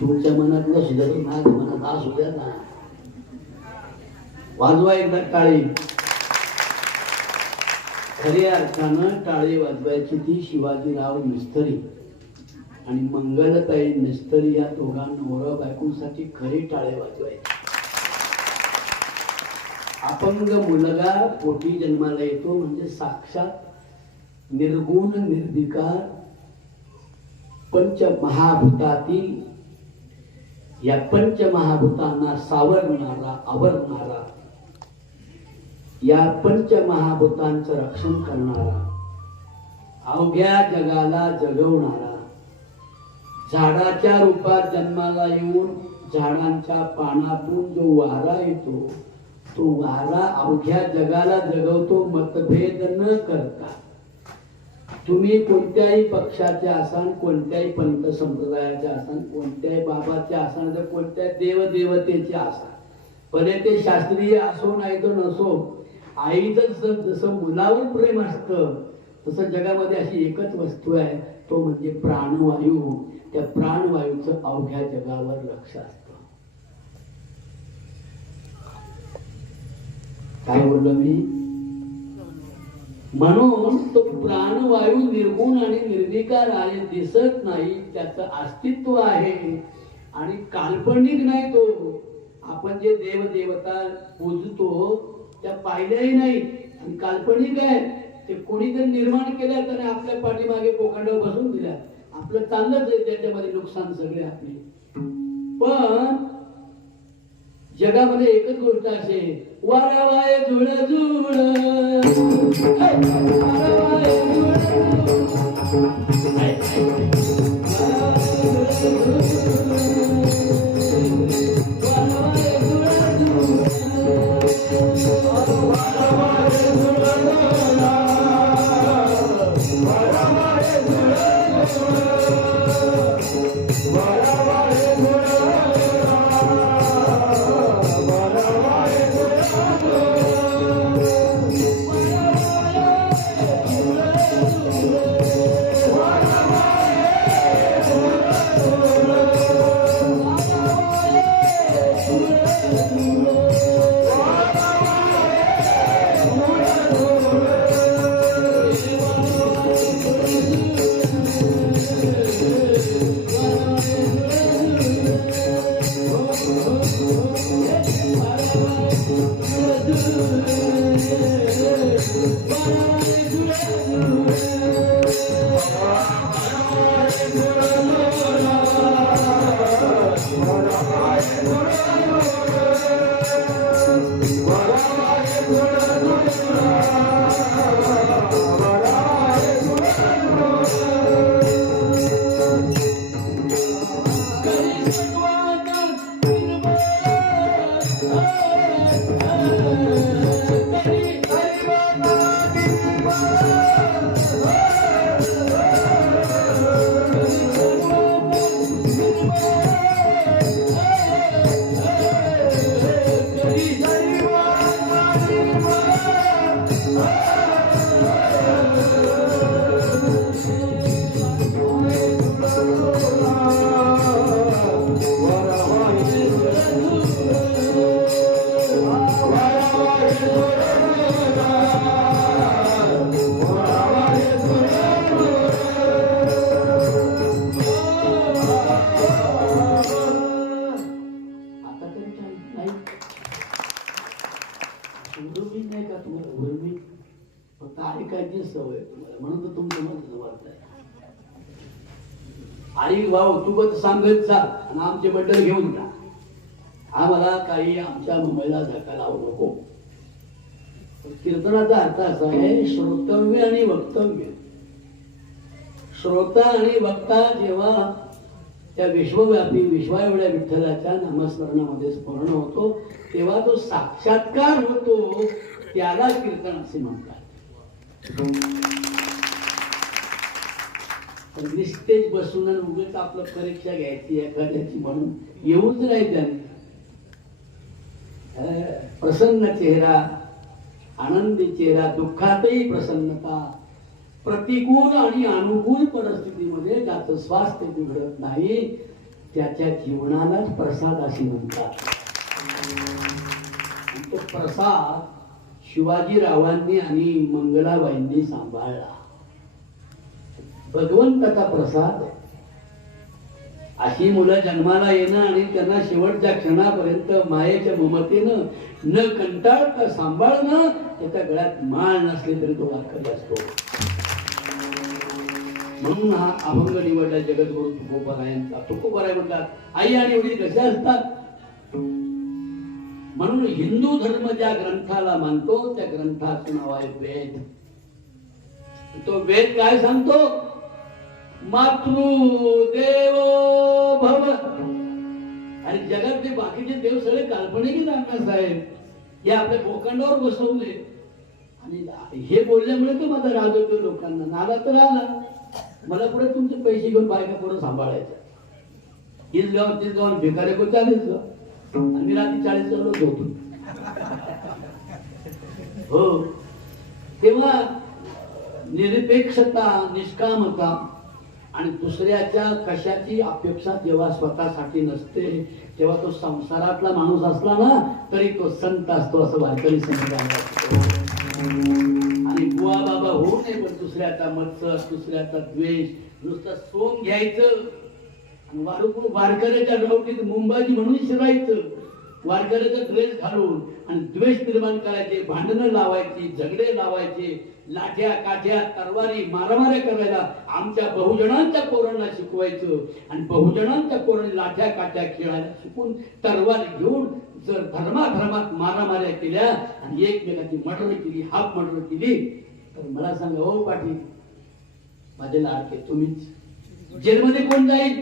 तुमच्या मनात सुद्धा तर माझ्या मनात असू द्या ना. वाजवा एकदा टाळी. खऱ्या अर्थानं टाळी वाजवायची ती शिवाजीराव मिस्त्री. आणि मंगलताई मिस्त्री या दोघां नवरा बायकोसाठी खरी टाळे वाजवायचे. अपंग मुलगा पोटी जन्माला येतो म्हणजे साक्षात निर्गुण निर्विकार पंचमहाभूतातील या पंच महाभूतांना सावरणारा आवरणारा या पंच महाभूतांचं रक्षण करणारा अवघ्या जगाला जगवणारा झाडाच्या रूपात जन्माला येऊन झाडांच्या पानातून जो वारा येतो तो वारा अवघ्या जगाला जगवतो मतभेद न करता. तुम्ही कोणत्याही पक्षाचे असाल कोणत्याही पंत संप्रदायाचे असाल कोणत्याही बाबाचे असाल तर कोणत्याही देवदेवतेचे असाल. परे ते शास्त्रीय असो नाही तर नसो. आईचं जसं जसं मुलावर प्रेम असतं तसं जगामध्ये अशी एकच वस्तू आहे तो म्हणजे प्राणवायू. त्या प्राणवायूचं अवघ्या जगावर लक्ष असत. काय बोललो मी? म्हणून तो प्राणवायू निर्गुण आणि निर्विकार आहे दिसत नाही त्याचं अस्तित्व आहे. आणि काल्पनिक नाही तो. आपण जे देवदेवता पूजतो त्या पाहिल्याही नाही. आणि काल्पनिक आहे. ते कोणीतरी निर्माण केल्या तर आपल्या पाठीमागे पोकांडावर बसून दिल्या आपलं चाललंच आहे त्याच्यामध्ये नुकसान सगळे आपले. पण जगामध्ये एकच गोष्ट असे वारावाय जुळ जुळ. वारावाय जुळ. आता बंडल घेऊन जा. आम्हाला काही आमच्या मुंबईला धक्का लावू नको. कीर्तनाचा अर्थ असा आहे श्रोतव्य आणि वक्तव्य. श्रोता आणि वक्ता जेव्हा त्या विश्वव्यापी विश्वाएवढ्या विठ्ठलाच्या नामस्मरणामध्ये स्मरण होतो तेव्हा तो साक्षात्कार होतो त्याला कीर्तन असे म्हणतात. पण निस्तेज बसून आणि उगाच आपलं परीक्षा घ्यायची एखाद्याची म्हणून येऊच नाही त्याने. प्रसन्न चेहरा आनंदी चेहरा दुःखातही प्रसन्नता. प्रतिकूल आणि अनुकूल परिस्थितीमध्ये त्याचं स्वास्थ्य बिघडत नाही त्याच्या जीवनालाच प्रसाद असे म्हणतात. तो प्रसाद शिवाजीरावांनी आणि मंगलाबाईंनी सांभाळला. भगवंताचा प्रसाद अशी मुलं जन्माला येणं आणि त्यांना शेवटच्या क्षणापर्यंत मायेच्या ममतेनं न कंटाळता सांभाळणं त्याच्या गळ्यात माळ नसली तरी तो वाकत असतो. म्हणून हा अभंग निवडला जगद्गुरु तुकोबरायांचा तुकोबराय म्हणतात आई आणि वडील कसे असतात? म्हणून हिंदू धर्म ज्या ग्रंथाला मानतो त्या ग्रंथाचं नाव आहे वेद. तो वेद काय सांगतो? मातृदेव भव. आणि जगातले बाकीचे देव सगळे काल्पनिक नाना साहेब. हे आपल्या भोकांडावर बसवले आणि हे बोलल्यामुळे तो माझा राग येतो लोकांना. नाला तर आला. मला पुढे तुमचे पैसे घेऊन बायका पुढे सांभाळायच्या. हीच जाऊन तीच जाऊन भिकारे पण चाळीस गाव आणि मी रात्री चाळीस जाऊन होतो. हो. तेव्हा निरपेक्षता निष्कामता आणि दुसऱ्याच्या कशाची अपेक्षा जेव्हा स्वतःसाठी नसते तेव्हा तो संसारातला माणूस असला ना तरी तो संत असतो असं वारकरी संत आणि बुवा बाबा होऊ नये पण दुसऱ्याचा मत्सर दुसऱ्याचा द्वेष नुसतं सोन घ्यायचं. आणि वारकऱ्याच्या रावटीत मुंबई म्हणून शिरायचं. वारकऱ्याचा ड्रेस घालून आणि द्वेष निर्माण करायचे भांडणं लावायची झगडे लावायचे. लाठ्या काठ्या तरवारी मारामाऱ्या करायला आमच्या बहुजनांच्या पोरांना शिकवायचं. आणि बहुजनांच्या पोरांनी लाठ्या काठ्या खेळायला शिकून तरवारी घेऊन जर धर्माधर्मात मारामाऱ्या केल्या आणि एकमेकाची मटर केली हाफ मटर केली तर मला सांगा हो पाटील माझे लाडके तुम्हीच. जेलमध्ये कोण जाईल?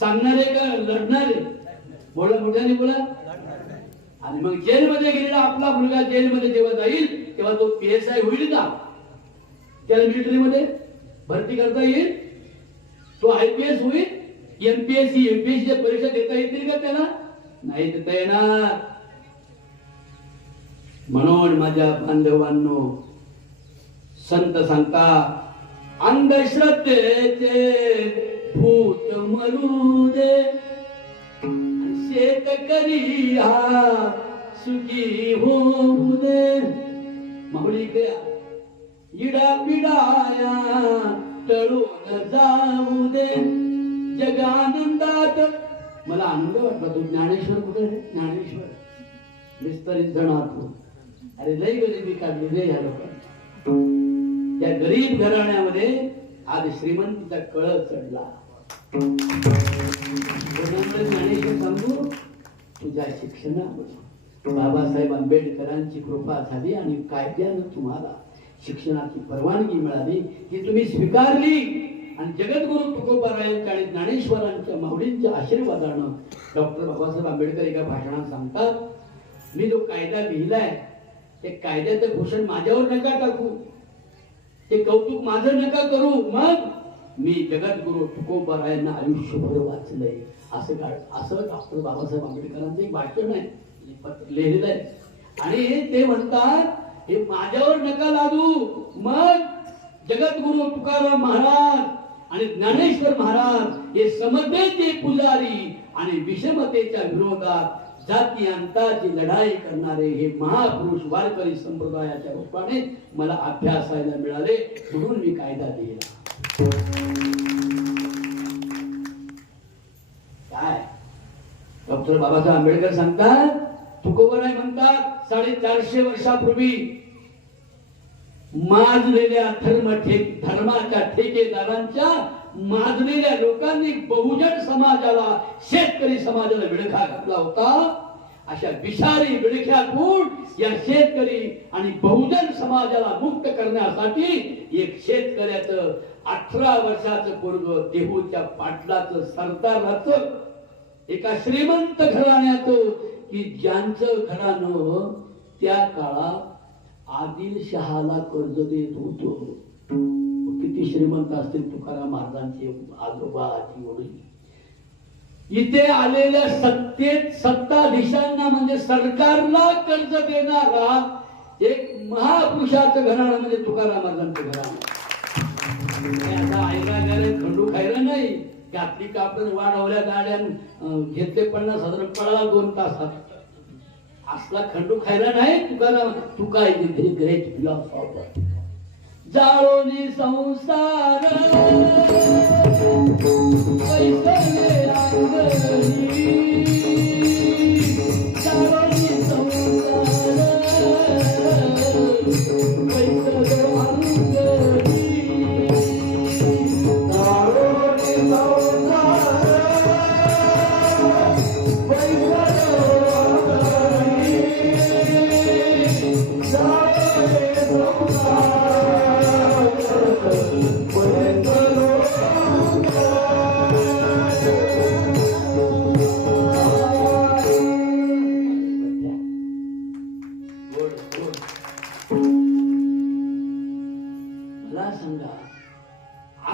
सांगणारे का लढणारे? बोला मोठ्याने बोला. आणि मग जेलमध्ये गेलेला आपला मुलगा जेलमध्ये जेव्हा जाईल तेव्हा तो पी एस आय होईल का? त्याला मिलिटरीमध्ये भरती करता येईल? तो आय पी एस होईल? एमपीएससी एमपीएससी परीक्षा देता येतील का त्याला? नाही देता येणार. म्हणून माझ्या बांधवांनो संत सांगता अंधश्रद्धेचे भूत मरू दे. शेतकरी हा सुखी होऊ दे. माऊली इकडे इडा पिडाया टळून जाऊ दे. जगानंदात मला आनंद वाटला तू ज्ञानेश्वर कुठे रे? ज्ञानेश्वर. विस्तरित जण हो. अरे लय गरिबी काढली रे ह्या लोकांनी त्या गरीब घराण्यामध्ये आज श्रीमंतीचा कळस चढला. ज्ञानेश्वर सांगू तुझ्या शिक्षणापासून बाबासाहेब आंबेडकरांची कृपा झाली आणि कायद्यानं तुम्हाला शिक्षणाची परवानगी मिळाली. ही तुम्ही स्वीकारली. आणि जगद्गुरु तुकोबारायांच्या आणि ज्ञानेश्वरांच्या माऊलींच्या आशीर्वादानं डॉक्टर बाबासाहेब आंबेडकर एका भाषणात सांगतात मी जो कायदा लिहिलाय ते कायद्याचं घोषण माझ्यावर नका टाकू. ते कौतुक माझं नका करू. मग मी जगद्गुरु तुकोबारायांना आयुष्यभर वाचलंय. असं काय असं डॉक्टर बाबासाहेब आंबेडकरांचं एक भाषण आहे. लिहिलेलं आहे. आणि ते म्हणतात हे माझ्यावर नका लादू. मग जगद्गुरु तुकाराम महाराज आणि ज्ञानेश्वर महाराज हे समतेचे पुजारी आणि विषमतेच्या विरोधात जाती अंताची लढाई करणारे हे महापुरुष वारकरी संप्रदायाच्या रूपाने मला अभ्यासायला मिळाले म्हणून मी कायदा दिला काय? डॉक्टर बाबासाहेब आंबेडकर सांगतात तुकोबराय म्हणतात साडेचारशे वर्षापूर्वी माजलेल्या धर्म धर्माच्या ठेकेदारांच्या माजलेल्या लोकांनी बहुजन समाजाला शेतकरी समाजाला विळखा घातला होता. अशा विषारी विळख्यातून या शेतकरी आणि बहुजन समाजाला मुक्त करण्यासाठी एक शेतकऱ्याचं अठरा वर्षाचं पोरग देहूच्या पाटलाचं सरदाराचं एका श्रीमंत घराण्याचं की ज्यांचं घरानं त्या काळात आदिलशहाला कर्ज देत होतो. किती श्रीमंत असतील तुकाराम महाराजांचे आजोबा आजी वडील. इथे आलेल्या सत्तेत सत्ताधीशांना म्हणजे सरकारला कर्ज देणारा एक महापुरुषाचं घराणं म्हणजे तुकारामांचं घराणं. आता आयरा खंडू खायला नाही. की आपली कापड वाढवल्या गाड्या घेतले पन्नास हजार पळाला दोन तासात असला खंडू खायला नाही तुकाला तुका ग्रेट फिलॉसॉफर जाळोनी संसार पैसे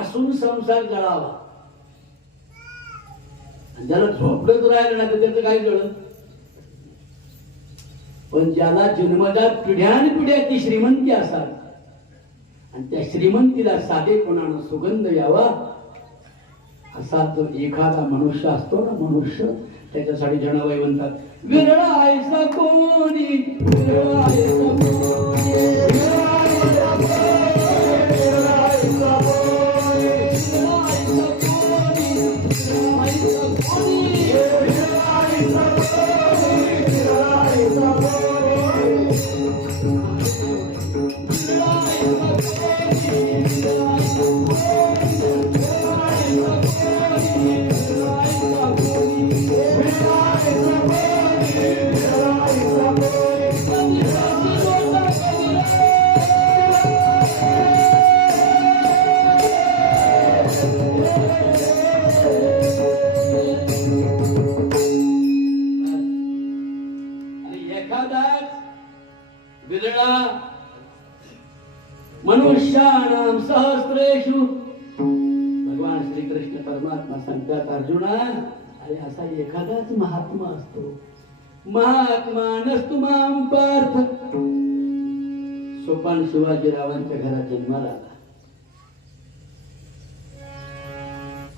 असून संसार जळावा. आणि ज्याला झोपडत राहिलं ना तर त्याचं काय कळत पण ज्याला जन्मजात पिढ्यान पिढ्याची श्रीमंती असावी. आणि त्या श्रीमंतीला साधेपणानं सुगंध यावा? असा तो एखादा मनुष्य असतो ना मनुष्य त्याच्यासाठी जनाबाई म्हणतात विरळ आयसा कोणी? विरळ अरे असा एखादाच महात्मा असतो. महात्मा नसतो माम पार्थ. सोपान शिवाजीरावांच्या घरात जन्माला आला.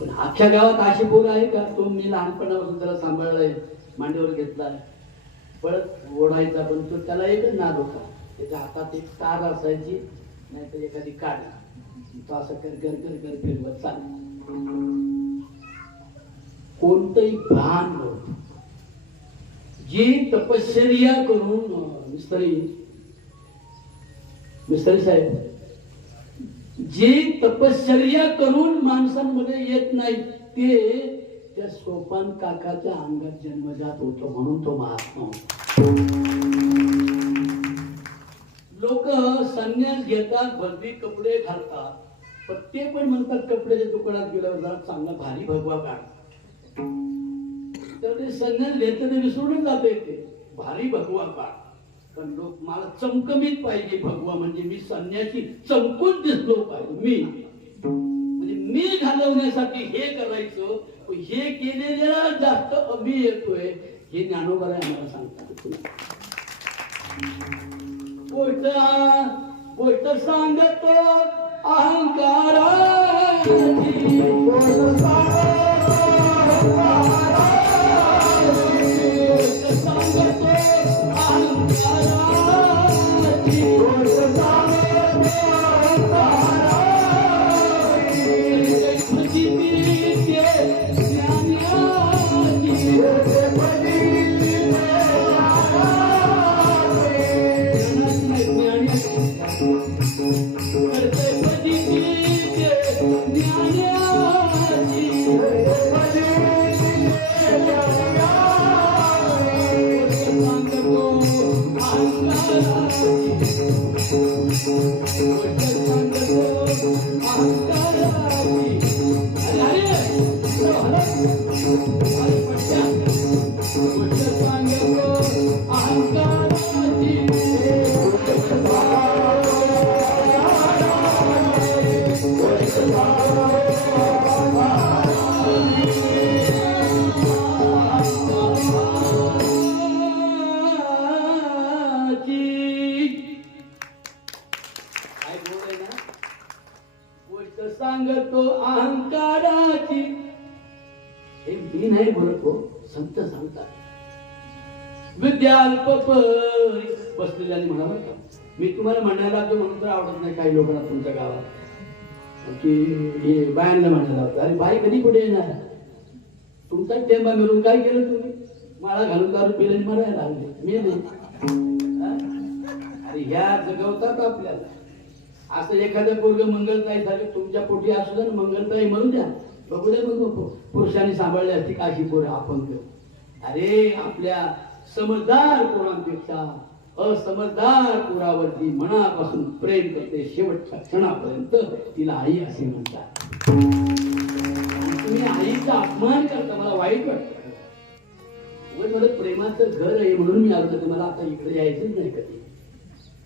पण अख्ख्या गावात अशी पोर आहे का? तो मी लहानपणापासून त्याला सांभाळलाय मांडीवर घेतलाय. परत ओढायचा पण तो त्याला एकच नाद होता. त्याच्या हातात एक तार असायची नाहीतर एखादी काडी तो असं कर कर कर कर फिरवत चाल कोणतंही भान नव्हतं. जी तपश्चर्या करून मिस्त्री मिस्त्री साहेब जी तपश्चर्या करून माणसांमध्ये येत नाही ते त्या सोपान काकाच्या अंगात जन्मजात होतो म्हणून तो महात्मा लोक संन्यास घेतात भरती कपडे घालतात पण ते पण म्हणतात कपड्याच्या दुकानात गेल्यावर जरा चांगला भारी भगवा काढ. तर ते संन्यास घेतलं विसरूनच जाते ते. भारी भगवा काढ पण लोक मला चमकमीत पाहिजे भगवा म्हणजे मी संन्याची चमकून दिसलो पाहिजे. मी. म्हणजे मी घालवण्यासाठी हे करायचं हे केलेल्या जास्त अभि येतोय हे ज्ञानोबाला आम्हाला सांगतात. गोष्ट गोष्ट सांगतो अहंकाराची. गोष्ट तर सांगतो अहंकाराची हे मी नाही म्हणत हो संत सांगतात. विद्याल्प बसलेल्याने म्हणावं का मी तुम्हाला म्हणायला लागलो म्हणून तर आवडत नाही काही लोकांना तुमच्या गावात. की बायांना म्हणायला लागतं अरे बाई कधी कुठे येणार? तुमचा टेंबा मिळून काय केलं तुम्ही? माळा घालून दारू पिल्याने मरायला लागले. मी नाही. अरे ह्या जगवतात आपल्याला. असं एखादं पोरग मंगलताई झालं तुमच्या पोटी असू द्या मंगलताई म्हणून द्या. बघू द्या मग पुरुषांनी सांभाळली असती काशी पोरं आपण अरे आपल्या समजदार पोरांपेक्षा असमजदार पोरावरती मनापासून प्रेम करते शेवटच्या क्षणापर्यंत तिला आई असे म्हणतात. तुम्ही आईचा अपमान करता मला वाईट वाटतं. मला प्रेमाचं घर आहे म्हणून मी आलो तर मला आता इकडे यायचंच नाही कधी.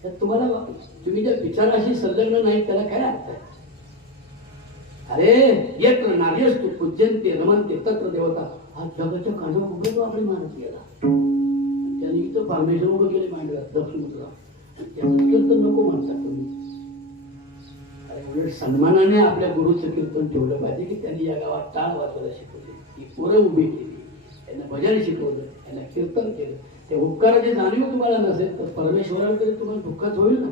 तर तुम्हाला तुम्ही ज्या विचाराशी संलग्न नाही त्याला काय अर्थ आहे? अरे येत्र तू पूज्यंते रमनते तत्र देवता. हा जगाच्या कानाकोपऱ्यात आपली माणूस गेला. त्याने इथं परमेश्वर उभं गेले मांडव्यात दक्षिणमुद्रा त्याचं कीर्तन नको म्हणतात तुम्ही. उलट सन्मानाने आपल्या गुरुचं कीर्तन ठेवलं पाहिजे की त्यांनी या गावात टाळ वाचायला शिकवली. ती पोरं उभी केली. त्यांना भजन शिकवलं त्यांना कीर्तन केलं. ते उपकाराची जाणीव तुम्हाला नसेल तर परमेश्वराकडे तुम्हाला दुःखच होईल ना.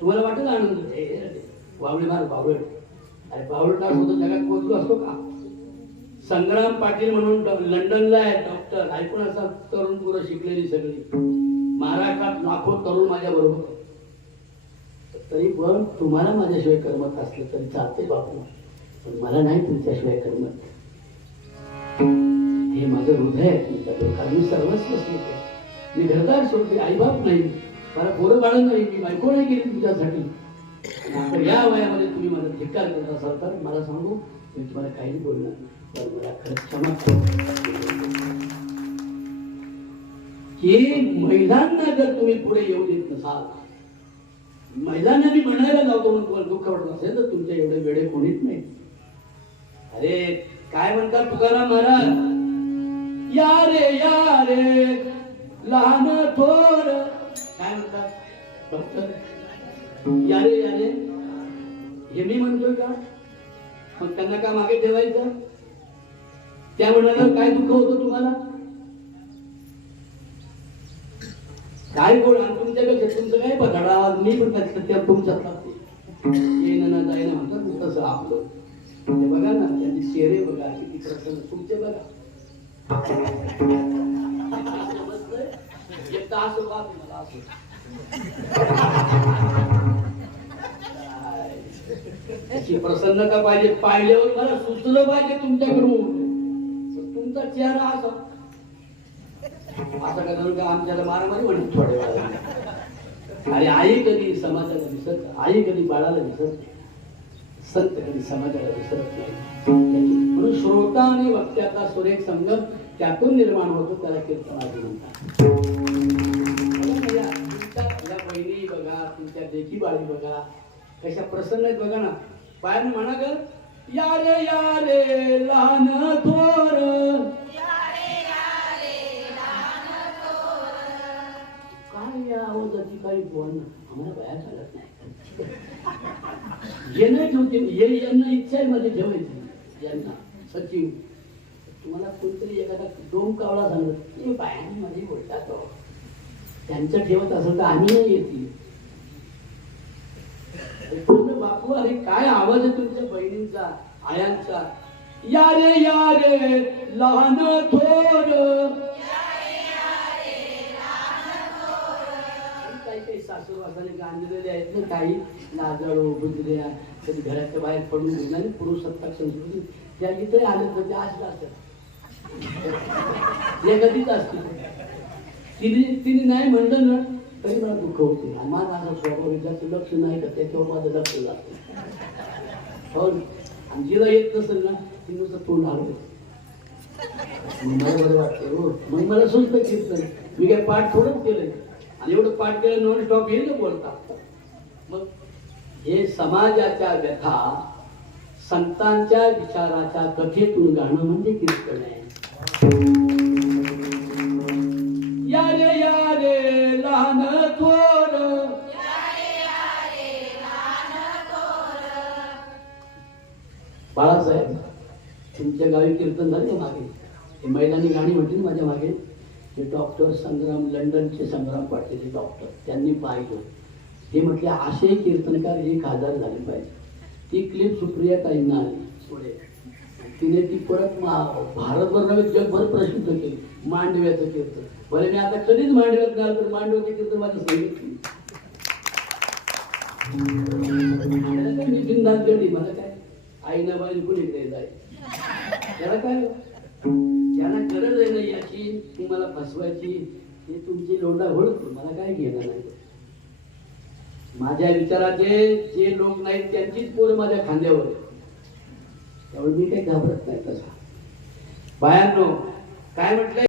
तुम्हाला वाटेल आनंद. हे, वावळे मार बावळे. अरे बावळ टाळ जगात पोहोचलो असतो का? संग्राम पाटील म्हणून लंडनला आहे डॉक्टर. ऐकून असा तरुण पुरं शिकलेली सगळी. महाराष्ट्रात लाखो तरुण माझ्या बरोबर तरी पण तुम्हाला माझ्याशिवाय करमत असलं तरी चालते बापू. पण मला नाही तुमच्याशिवाय करमत. हे माझं हृदय आहे तुमच्या डोक्यात मी सर्वस्व मी घरदार सोडते आईबाप नाही. मला पोरं बाळ नाही मी बायको नाही केली तुझ्यासाठी या वयामध्ये तुम्ही माझा धिक्कार करत असाल तर मला सांगू मी तुम्हाला काही बोलणार पण मला खरंच क्षमा की महिलांना जर तुम्ही पुढे येऊ देत नसाल महिलांना मी म्हणायला जावतो म्हणून तुम्हाला दुःख वाटत असेल तर तुमच्या एवढे वेळे कोणीच नाही. अरे काय म्हणतात तुकाराम महाराज? या रे या रे. लहान थोर. काय म्हणतात? भक्त यारे यारे. या हे मी म्हणतोय का? मग त्यांना का मागे ठेवायचं? त्या म्हणाला काय दुःख होतं तुम्हाला? काय गोड आणि तुमच्यापेक्षा तुमचं काय बघा मी पण त्याच्या त्या तुमच्यात येणं ना जाईना म्हणतात. ना तसं आपलं. ते बघा ना त्यांचे चेहरे बघा किती प्रसन्न. तुमचे बघा. समजलंय? एकदा असं बघा असं. प्रसन्नता पाहिजे. पाहिल्यावर मला सुचलं पाहिजे तुमच्याकडून. तुमचा चेहरा असा. असं का? आमच्याला मारामारी म्हणत थोड्या वेळा अरे आई कधी समाजाला दिसत आई कधी बाळाला दिसत सत्य कधी समाजाला दिसत नाही. म्हणून श्रोता आणि वक्त्याचा सुरेख संगम त्यातून निर्माण होतो त्याला कीर्तनाची म्हणतात. या, तुमच्या बहिणी बघा तुमच्या देखी बाळी बघा कशा प्रसन्न आहेत बघा ना. पायाने म्हणा ग या रे या रे लहान थोर. काय या आवाजाची काही बोल आम्हाला बाहेर चालत नाही. येणं ठेवते हे यांना इच्छा आहे मध्ये ठेवायची. यांना सचिव तुम्हाला कोणतरी एखादा डोम सांगत की बायांमध्ये बोलतात हो. त्यांचं ठेवत असेल तर आम्ही नाही येतील. पूर्ण बापू अरे काय आवाज आहे तुमच्या बहिणींचा आयांचा? या रे या रे लहान थोर. काही काही सासू वासाने गांजलेले आहेत ना काही लाजाळू बुजऱ्या कधी घराच्या बाहेर पडून गेला पुरुष सत्ताक संस्कृती त्या इथे आले तर त्या अशा असतात हे कधीच असते तिने तिने नाही म्हणलं ना तरी मला दुःख होते. आणि माझा स्वभाव लक्ष नाही का त्याच्यावर माझं लक्ष जातं हो आणि जिला येत नसेल ना ती नुसतं तोंड हलवते. मला बरं वाटतं हो. मग मला सुचतं कीर्तन मी काय पाठ थोडंच केलंय. आणि एवढं पाठ केलं नॉन स्टॉप येईल ना मग हे समाजाच्या व्यथा संतांच्या विचाराच्या कथेतून गाणं म्हणजे कीर्तन आहे. या रे लहान थोर। बाळासाहेब तुमच्या गावी कीर्तन झाले मागे? हे मैदानी गाणी म्हटली माझ्या मागे. ते डॉक्टर संग्राम लंडनचे संग्राम पाटील डॉक्टर त्यांनी पाहिलं. ते म्हटले असे कीर्तनकार एक हजार झाले पाहिजे. ती क्लिप सुप्रिया ताईंना आली. पुढे. तिने ती परत भारतभर नव्हे जगभर प्रसिद्ध केली. मांडव्याचं कीर्तन. भले मी आता कधीच मांडव्यात नाही तर मांडव्याचं कीर्तन माझं सांगितलं काय मी बिनधास्त गडी मला काय? आईना बाई कुणीकडे जाय त्याला काय? त्याला गरज आहे ना याची तुम्हाला फसवायची हे तुमची लोंडा होळतो मला काय घेणार नाही. माझ्या विचाराचे जे लोक नाहीत त्यांचीच पोर माझ्या खांद्यावर आहे. त्यामुळे मी काही घाबरत नाही तसा. बायांनो काय म्हटलंय?